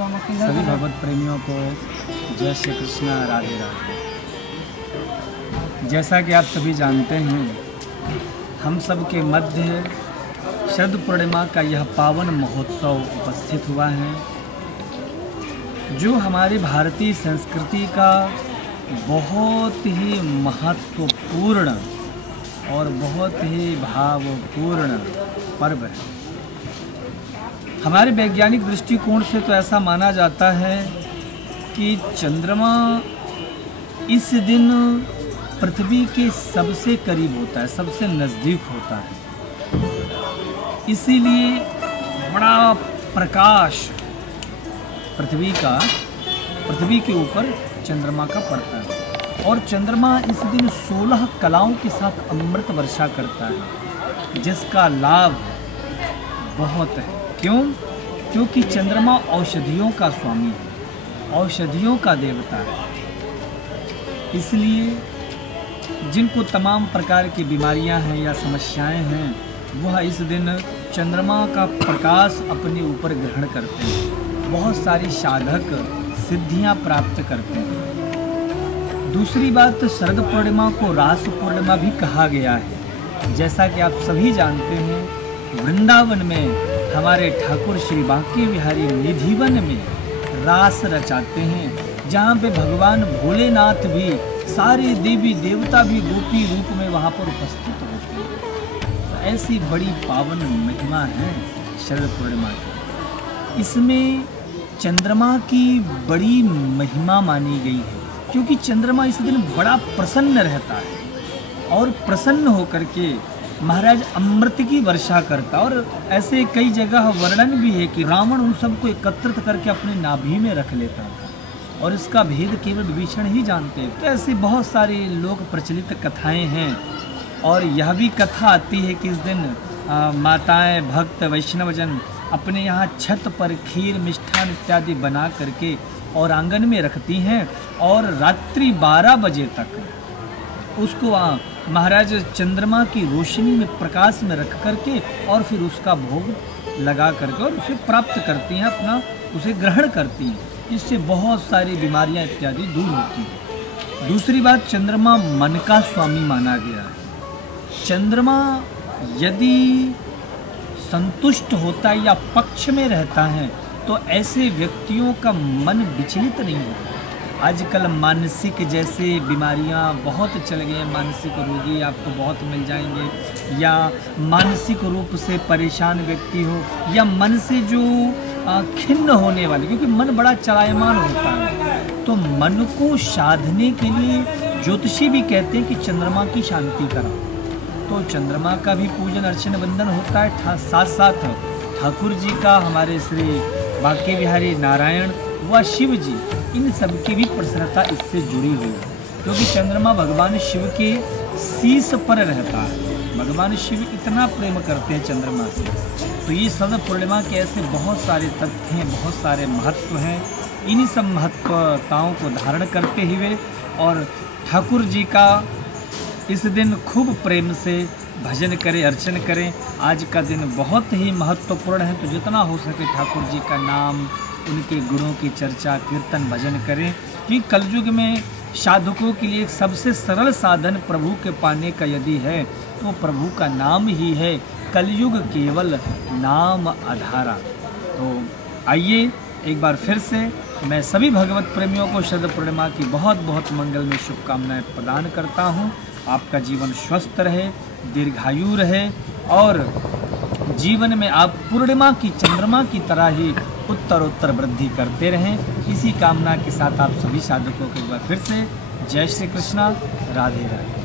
सभी भगवत प्रेमियों को जय श्री कृष्ण, राधे राधे। जैसा कि आप सभी जानते हैं, हम सब के मध्य शरद पूर्णिमा का यह पावन महोत्सव उपस्थित हुआ है, जो हमारी भारतीय संस्कृति का बहुत ही महत्वपूर्ण और बहुत ही भावपूर्ण पर्व है। हमारे वैज्ञानिक दृष्टिकोण से तो ऐसा माना जाता है कि चंद्रमा इस दिन पृथ्वी के सबसे करीब होता है, सबसे नज़दीक होता है। इसीलिए बड़ा प्रकाश पृथ्वी के ऊपर चंद्रमा का पड़ता है, और चंद्रमा इस दिन 16 कलाओं के साथ अमृत वर्षा करता है, जिसका लाभ बहुत है। क्यों? क्योंकि चंद्रमा औषधियों का स्वामी है, औषधियों का देवता है। इसलिए जिनको तमाम प्रकार की बीमारियां हैं या समस्याएं हैं, वह इस दिन चंद्रमा का प्रकाश अपने ऊपर ग्रहण करते हैं। बहुत सारी साधक सिद्धियां प्राप्त करते हैं। दूसरी बात, शरद पूर्णिमा को रास पूर्णिमा भी कहा गया है। जैसा कि आप सभी जानते हैं, वृंदावन में हमारे ठाकुर श्री बांके बिहारी निधिवन में रास रचाते हैं, जहाँ पे भगवान भोलेनाथ भी, सारे देवी देवता भी गोपी रूप में वहाँ पर उपस्थित होते हैं। तो ऐसी बड़ी पावन महिमा है शरद पूर्णिमा की। इसमें चंद्रमा की बड़ी महिमा मानी गई है, क्योंकि चंद्रमा इस दिन बड़ा प्रसन्न रहता है, और प्रसन्न होकर के महाराज अमृत की वर्षा करता। और ऐसे कई जगह वर्णन भी है कि रावण उन सबको एकत्रित करके अपने नाभि में रख लेता था, और इसका भेद केवल विभीषण ही जानते हैं। तो ऐसी बहुत सारी लोक प्रचलित कथाएं हैं। और यह भी कथा आती है कि इस दिन माताएं, भक्त, वैष्णवजन अपने यहाँ छत पर खीर, मिष्ठान इत्यादि बना करके और आंगन में रखती हैं, और रात्रि 12 बजे तक उसको महाराज चंद्रमा की रोशनी में, प्रकाश में रख करके, और फिर उसका भोग लगा करके और उसे प्राप्त करती हैं, अपना उसे ग्रहण करती हैं। इससे बहुत सारी बीमारियां इत्यादि दूर होती हैं। दूसरी बात, चंद्रमा मन का स्वामी माना गया है। चंद्रमा यदि संतुष्ट होता है या पक्ष में रहता है, तो ऐसे व्यक्तियों का मन विचलित नहीं होता। आजकल मानसिक जैसे बीमारियां बहुत चल गई हैं, मानसिक रोगी आपको बहुत मिल जाएंगे, या मानसिक रूप से परेशान व्यक्ति हो, या मन से जो खिन्न होने वाले, क्योंकि मन बड़ा चलायमान होता है। तो मन को साधने के लिए ज्योतिषी भी कहते हैं कि चंद्रमा की शांति करा। तो चंद्रमा का भी पूजन अर्चन वंदन होता है, साथ साथ ठाकुर जी का, हमारे श्री बांके बिहारी नारायण व शिव जी, इन सब की भी प्रसन्नता इससे जुड़ी हुई है, क्योंकि चंद्रमा भगवान शिव के शीश पर रहता है। भगवान शिव इतना प्रेम करते हैं चंद्रमा से। तो ये शरद पूर्णिमा के ऐसे बहुत सारे तथ्य हैं, बहुत सारे महत्व हैं। इन्हीं सब महत्वताओं को धारण करते हुए और ठाकुर जी का इस दिन खूब प्रेम से भजन करें, अर्चन करें। आज का दिन बहुत ही महत्वपूर्ण है, तो जितना हो सके ठाकुर जी का नाम, उनके गुणों की चर्चा, कीर्तन, भजन करें। कि कलयुग में साधकों के लिए सबसे सरल साधन प्रभु के पाने का यदि है, तो प्रभु का नाम ही है। कलयुग केवल नाम आधारा। तो आइए एक बार फिर से मैं सभी भगवत प्रेमियों को शरद पूर्णिमा की बहुत बहुत मंगलमय शुभकामनाएं प्रदान करता हूं। आपका जीवन स्वस्थ रहे, दीर्घायु रहे, और जीवन में आप पूर्णिमा की, चंद्रमा की तरह ही उत्तरोत्तर वृद्धि करते रहें। इसी कामना के साथ आप सभी साधकों को एक बार फिर से जय श्री कृष्ण, राधे राधे।